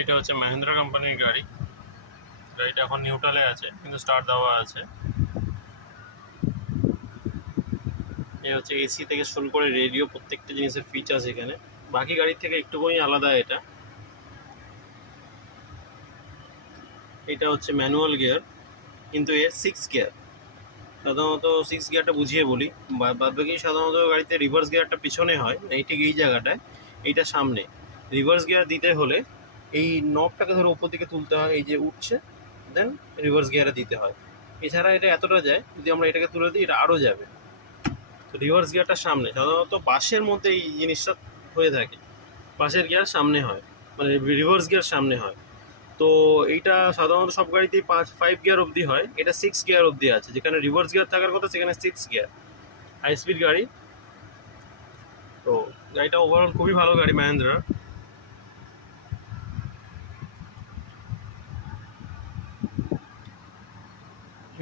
এটা হচ্ছে মাহিন্দ্রা কোম্পানির গাড়ি। গাড়িটা এখন নিউট্রালে আছে, কিন্তু স্টার্ট দেওয়া আছে। এই হচ্ছে এসি থেকে শুরু করে রেডিও, প্রত্যেকটা জিনিসের ফিচার্স এখানে। বাকি গাড়ির থেকে একটুখানি আলাদা এটা। এটা হচ্ছে ম্যানুয়াল গিয়ার, কিন্তু এর 6 গিয়ার। সাধারণত 6 গিয়ারটা বুঝিয়ে বলি। বাদবাকি সাধারণত গাড়িতে রিভার্স গিয়ারটা পিছনে হয়, এই ঠিক এই জায়গাটায়, এইটা সামনে। রিভার্স গিয়ার দিতে হলে এই নবটাকে ধরে উপর দিকে তুলতে হয়, এই যে উঠছে, দেন রিভার্স গিয়ারে দিতে হয়। এছাড়া এটা এতটা যায়, যদি আমরা এটাকে তুলে দিই এটা আরও যাবে। তো রিভার্স গিয়ারটা সামনে, সাধারণত বাসের মধ্যে এই জিনিসটা হয়ে থাকে। বাসের গিয়ার সামনে হয়, মানে রিভার্স গিয়ার সামনে হয়। তো এইটা সাধারণত সব গাড়িতেই 5 গিয়ার অবধি হয়, এটা 6 গিয়ার অবধি আছে। যেখানে রিভার্স গিয়ার থাকার কথা সেখানে 6 গিয়ার। হাই স্পিড গাড়ি। তো গাড়িটা ওভারঅল খুবই ভালো গাড়ি মাহিন্দ্রার।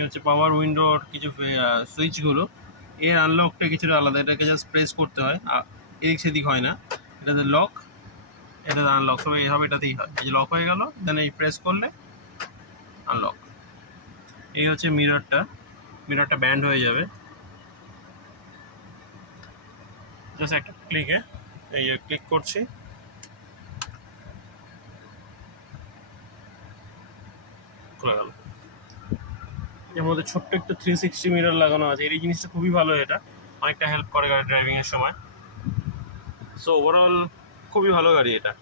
হচ্ছে পাওয়ার উইন্ডোর কিছু সুইচগুলো, এর আনলকটা কিছুটা আলাদা। এটাকে জাস্ট প্রেস করতে হয়, এদিক সেদিক হয় না। এটাতে লক, এটা আনলক, তবে এইভাবে এটাতেই হয়। এই যে লক হয়ে গেল, দেন এই প্রেস করলে আনলক। এই হচ্ছে মিররটা ব্যান্ড হয়ে যাবে জাস্ট একটা ক্লিকে। এই ক্লিক করছি, খুলে গেল। এর মধ্যে ছোট্ট একটু 360 মিরর লাগানো আছে। এই জিনিসটা খুবই ভালো, এটা অনেকটা হেল্প করে গাড়ি ড্রাইভিংয়ের সময়। সো ওভারঅল খুবই ভালো গাড়ি এটা।